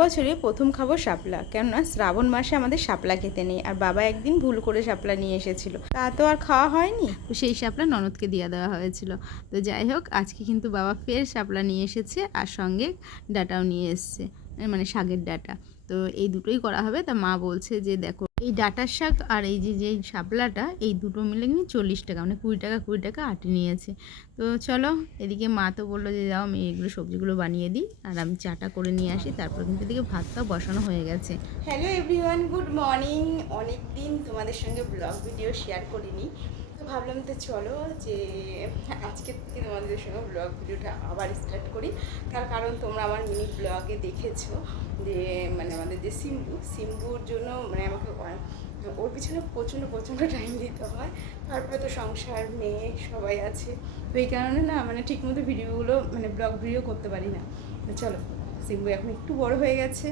বছরে প্রথম খাব শাপলা, কেননা শ্রাবণ মাসে আমাদের শাপলা খেতে নেই আর বাবা একদিন ভুল করে শাপলা নিয়ে এসেছিল। তা তো আর খাওয়া হয়নি? সেই শাপলা ননদকে দিয়ে দেওয়া হয়েছিল। তো যাই হোক, আজকে কিন্তু বাবা ফের শাপলা নিয়ে এসেছে আর সঙ্গে ডাটাও নিয়ে এসছে মানে শাকের ডাটা। তো এই দুটোই করা হবে। তা মা বলছে যে, দেখো, এই ডাটার শাক আর এই যে যে শাপলাটা, এই দুটো মিলে কিন্তু চল্লিশ টাকা মানে কুড়ি টাকা কুড়ি টাকা আটে নিয়েছে। তো চলো, এদিকে মা তো বলল যে, যাও, আমি এগুলো সবজিগুলো বানিয়ে দিই আর আমি চাটা করে নিয়ে আসি। তারপর কিন্তু এদিকে ভাতটাও বসানো হয়ে গেছে। হ্যালো এভরিওয়ান গুড মর্নিং অনেক দিন তোমাদের সঙ্গে ব্লগ ভিডিও শেয়ার করিনি। ভাবলাম তো চলো যে আজকে থেকে তোমাদের সঙ্গে ব্লগ ভিডিওটা আবার স্টার্ট করি। তার কারণ তোমরা আমার মিনি ব্লগে দেখেছ যে মানে আমাদের যে সিম্বু, সিম্বুর জন্য মানে আমাকে ওর পিছনে প্রচণ্ড প্রচণ্ড টাইম দিতে হয়। তারপরে তো সংসার, মেয়ে, সবাই আছে। তো এই কারণে না মানে ঠিকমতো ভিডিওগুলো মানে ব্লগ ভিডিও করতে পারি না। চলো, সিম্বু এখন একটু বড় হয়ে গেছে,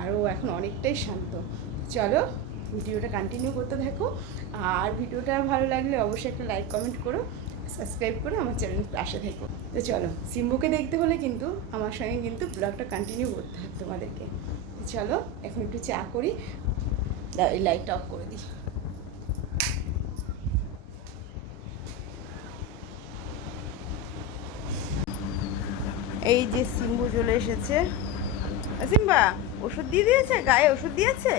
আর ও এখন অনেকটাই শান্ত। চলো ভিডিওটা কন্টিনিউ করতে থাকো আর ভিডিওটা ভালো লাগলে অবশ্যই একটা লাইক কমেন্ট করো সাবস্ক্রাইব করে আমার চ্যানেল পাশে থেকো। তো চলো, সিম্বুকে দেখতে হলে কিন্তু আমার সঙ্গে কিন্তু ব্লগটা কন্টিনিউ করতে হবে তোমাদেরকে। চলো, এখন একটু চা করি এই লাইটটা অফ করে দিই। এই যে সিম্বু চলে এসেছে। সিম্বা, ওষুধ দিয়ে দিয়েছে? গায়ে ওষুধ দিয়েছে?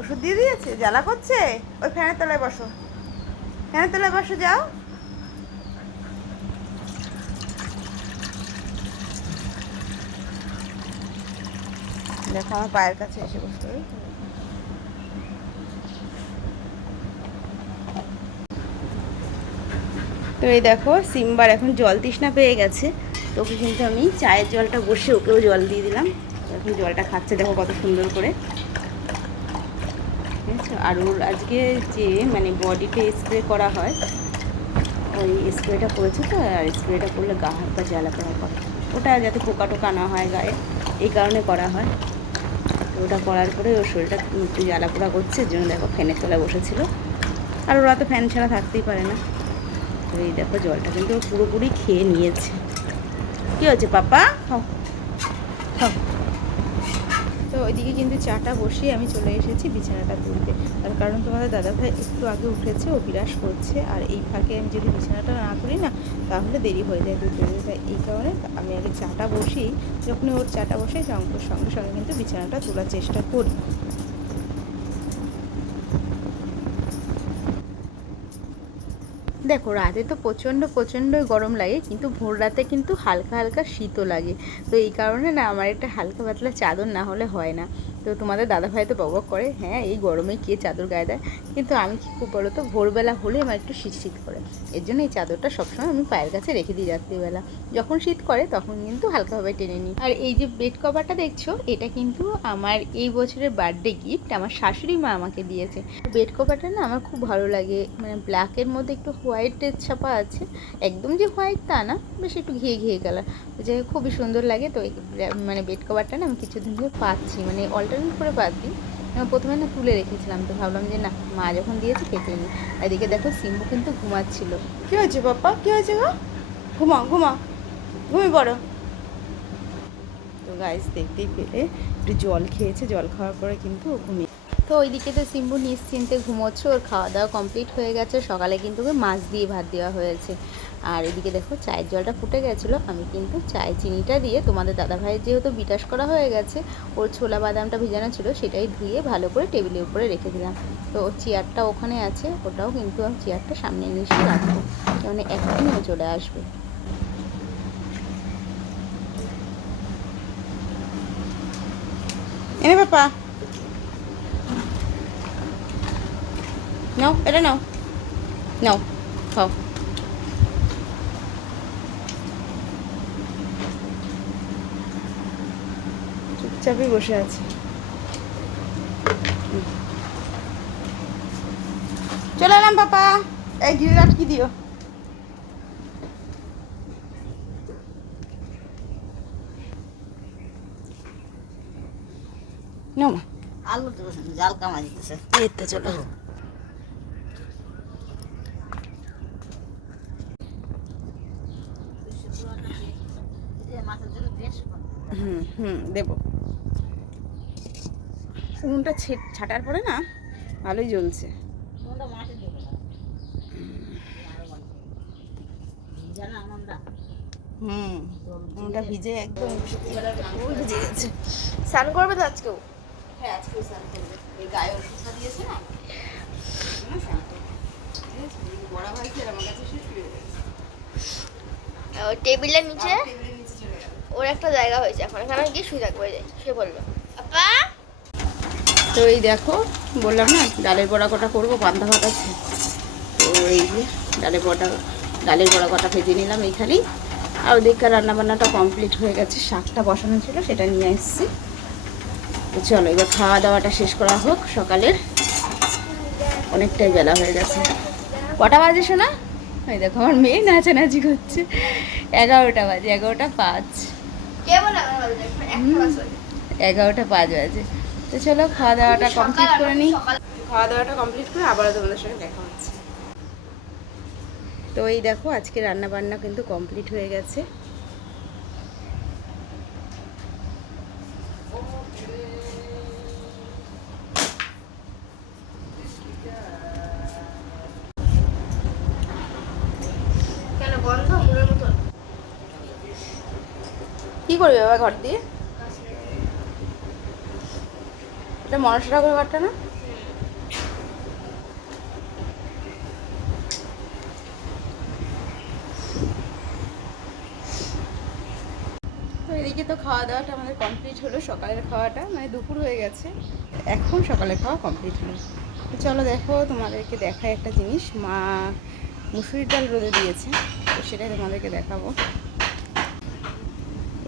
ওষুধ দিয়ে দিয়েছে, জ্বালা করছে? ওই ফ্যানের তলায় বসো। ফ্যানের তলায় বসো, যাও। দেখো, আমার পায়ের কাছে এসে বসতে। তো এই দেখো, সিম্বার এখন জল তৃষ্ণা পেয়ে গেছে। তো ওকে কিন্তু আমি চায়ের জলটা বসে ওকেও জল দিয়ে দিলাম। এখন জলটা খাচ্ছে, দেখো কত সুন্দর করে। আর ওর আজকে যে মানে বডিতে স্প্রে করা হয়, ওই স্প্রেটা করেছে তো, আর স্প্রেটা করলে গা হাত পা জ্বালা করা করে ওটা যাতে পোকা টোকা না হয় গায়ে, এই কারণে করা হয়। তো ওটা করার পরে ওর শরীরটা একটু জ্বালা পোড়া করছে জন্য দেখো ফ্যানের তলায় বসেছিল। আর ওরা তো ফ্যান ছাড়া থাকতেই পারে না। তো এই দেখো জলটা কিন্তু পুরোপুরি খেয়ে নিয়েছে। কী হয়েছে, পাপা? খাও। খাও। তো ওইদিকে কিন্তু চাটা বসিয়ে আমি চলে এসেছি বিছানাটা তুলতে। তার কারণ তোমাদের দাদাভাই একটু আগে উঠেছে, ও বিরাস করছে। আর এই ফাঁকে আমি যদি বিছানাটা না তুলি না, তাহলে দেরি হয়ে যায় দুটো তাই এই কারণে আমি আগে চাটা বসি যখন ওর চাটা বসে, সঙ্গে সঙ্গে সঙ্গে কিন্তু বিছানাটা তোলার চেষ্টা করি। দেখো, রাতে তো প্রচণ্ড, প্রচণ্ডই গরম লাগে, কিন্তু ভোর রাতে কিন্তু হালকা হালকা শীতও লাগে। তো এই কারণে না, আমার একটা হালকা পাতলা চাদর না হলে হয় না। তো তোমাদের দাদাভাই তো বক করে হ্যাঁ এই গরমে কে চাদর গায়ে দেয়? কিন্তু আমি কী খুব বলো তো, ভোরবেলা হলে আমার একটু শীত শীত করে। এর জন্য এই চাদরটা সবসময় আমি পায়ের কাছে রেখে দিই রাত্রিবেলা। যখন শীত করে, তখন কিন্তু হালকাভাবে টেনে নিই। আর এই যে বেড কভারটা দেখছ, এটা কিন্তু আমার এই বছরের বার্থডে গিফট আমার শাশুড়ি মা আমাকে দিয়েছে। বেড কভারটা না আমার খুব ভালো লাগে মানে ব্ল্যাকের মধ্যে একটু হোয়াইটের ছাপা আছে। একদম যে হোয়াইট তা না, বেশ একটু ঘিয়ে ঘিয়ে কালার যে খুবই সুন্দর লাগে। তো মানে বেড কভারটা না আমি কিছুদিন ধরে পাচ্ছি মানে অল্টারনেট করে পাচ্ছি আমি প্রথমে না তুলে রেখেছিলাম তো ভাবলাম যে না মা যখন দিয়েছে কেটে নিই। এদিকে দেখো সিম্বু কিন্তু ঘুমাচ্ছিল। কি হয়েছে পাপ্পা কি হয়েছে গো? ঘুমাও ঘুমাও ঘুমিয়ে পড়ো। তো গাইস দেখতেই পেলে একটু জল খেয়েছে জল খাওয়ার পরে কিন্তু ঘুমিয়ে তো ওইদিকে তো সিম্বু নিশ্চিন্তে ঘুমোচ্ছে ওর খাওয়া দাওয়া কমপ্লিট হয়ে গেছে। সকালে কিন্তু মাছ দিয়ে ভাত দেওয়া হয়েছে। আর এদিকে দেখো চায়ের জলটা ফুটে গেছিল। আমি কিন্তু চায় চিনিটা দিয়ে তোমাদের দাদাভাইয়ের যেহেতু বিটাস করা হয়ে গেছে, ওর ছোলা বাদামটা ভিজানো ছিল সেটাই ধুয়ে ভালো করে টেবিলের উপরে রেখে দিলাম। তো চেয়ারটা ওখানে আছে, ওটাও কিন্তু আমি চেয়ারটা সামনে নিয়ে এসে রাখব। মানে এক্ষুনি ও চলে আসবে। এনে বাপা নাও, এটা নাও। নাও, খাও। চুপচাপই বসে আছে। চলে এলাম পাপা। এই গিরি আটকি দিও? নাও মা। আলু জাল কামা দিতেছে। চলো। হুম হুম দেবো। উনুনটা ছাটার পরে না ভালোই জ্বলছে। কোনটা মাঠে দেবে না। জানা আমরা হুম উনুনটা ভিজে একদম ভিজে গেছে। স্নান করবে তো আজকেও? হ্যাঁ স্নান করবে। এই গায়ে ওষুধটা দিয়েছে না? বড়া আমার কাছে সে টেবিলের নিচে। ওর একটা জায়গা হয়েছে এখন। এখানে গিয়ে শুয়ে থাকবে শুয়ে পড়বে আপা! তো এই দেখো বললাম না ডালের বড়া কটা করব পান্তা ভাত আছে। তো এই যে ডালের বড়া ডালের বড়া কটা ভেজে নিলাম এইখানেই। আর ওদিককার রান্নাবান্নাটা কমপ্লিট হয়ে গেছে শাকটা বসানো ছিল সেটা নিয়ে এসেছি। তো চলো এবার খাওয়া দাওয়াটা শেষ করা হোক সকালের। অনেকটাই বেলা হয়ে গেছে। কটা বাজে শোনা ওই দেখো আমার মেয়ে নাচানাচি করছে। এগারোটা বাজে এগারোটা পাঁচ। এগারোটা পাঁচ বাজে। তো চলো খাওয়া দাওয়াটা কমপ্লিট করে নিই। খাওয়া দাওয়াটা কমপ্লিট করে আবারও তোমাদের সঙ্গে দেখা হচ্ছে। তো এই দেখো আজকে রান্না বান্না কিন্তু কমপ্লিট হয়ে গেছে। কি করবে বাবা ঘর দিয়ে? এটা মনসা ঠাকুর ঘরটা না? এদিকে তো খাওয়া দাওয়াটা আমাদের কমপ্লিট হলো, সকালের খাওয়াটা মানে দুপুর হয়ে গেছে। এখন সকালের খাওয়া কমপ্লিট হলো। চলো দেখো, তোমাদেরকে দেখায় একটা জিনিস। মা মুসুরির ডাল রোদে দিয়েছে, তো সেটাই তোমাদেরকে দেখাবো।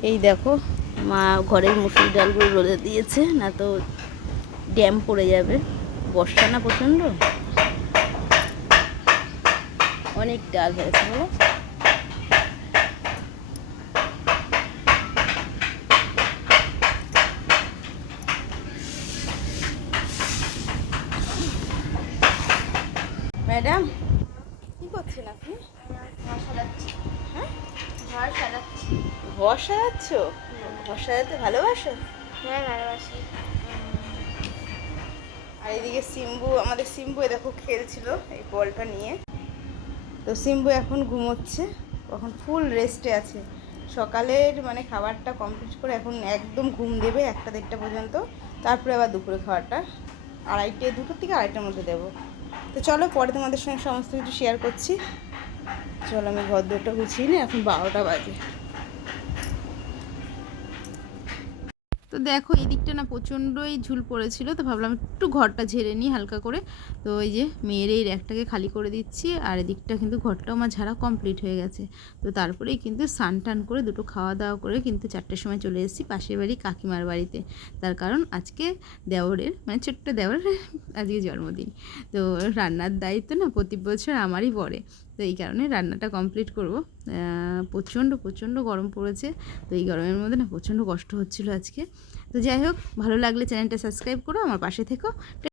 এই দেখো, মা ঘরের মুসুর ডালগুলো রোদে দিয়েছে, না তো ড্যাম পড়ে যাবে। বর্ষা না প্রচণ্ড? অনেক ডাল হয়েছে, বলো। ম্যাডাম, কি করছেন আপনি? হ্যাঁ? ঘর সাজাচ্ছ। ঘর সাজাতে ভালোবাসো? হ্যাঁ ভালোবাসি। আর এদিকে সিম্বু, আমাদের সিম্বু দেখো খেলছিল এই বলটা নিয়ে। তো সিম্বু এখন ঘুমোচ্ছে, এখন ফুল রেস্টে আছে। সকালের মানে খাবারটা কমপ্লিট করে এখন একদম ঘুম দেবে একটা দেড়টা পর্যন্ত, তারপরে আবার দুপুরে খাবারটা। আড়াইটে, দুটোর থেকে আড়াইটার মধ্যে দেবো। তো চলো পরে তোমাদের সঙ্গে সমস্ত কিছু শেয়ার করছি। চলো আমি ঘর দুটো গুছিয়ে নিই, এখন বারোটা বাজে। তো দেখো এই দিকটা না প্রচণ্ডই ঝুল পড়েছিল, তো ভাবলাম একটু ঘরটা ঝেড়ে নিই হালকা করে। তো ওই যে মেয়ের এই র্যাকটাকে খালি করে দিচ্ছি, আর এদিকটা কিন্তু ঘরটাও আমার ঝাড়া কমপ্লিট হয়ে গেছে। তো তারপরেই কিন্তু স্নান টান করে দুটো খাওয়া দাওয়া করে কিন্তু চারটের সময় চলে এসেছি পাশের বাড়ি কাকিমার বাড়িতে। তার কারণ আজকে দেওরের মানে ছোট্ট দেওরের আজকে জন্মদিন। তো রান্নার দায়িত্ব না প্রতি বছর আমারই পড়ে। তো এই কারণে রান্নাটা কমপ্লিট করব। প্রচণ্ড প্রচণ্ড গরম পড়েছে। তো এই গরমের মধ্যে না প্রচণ্ড কষ্ট হচ্ছিল আজকে। তো যাই হোক, ভালো লাগলে চ্যানেলটা সাবস্ক্রাইব করো, আমার পাশে থেকো।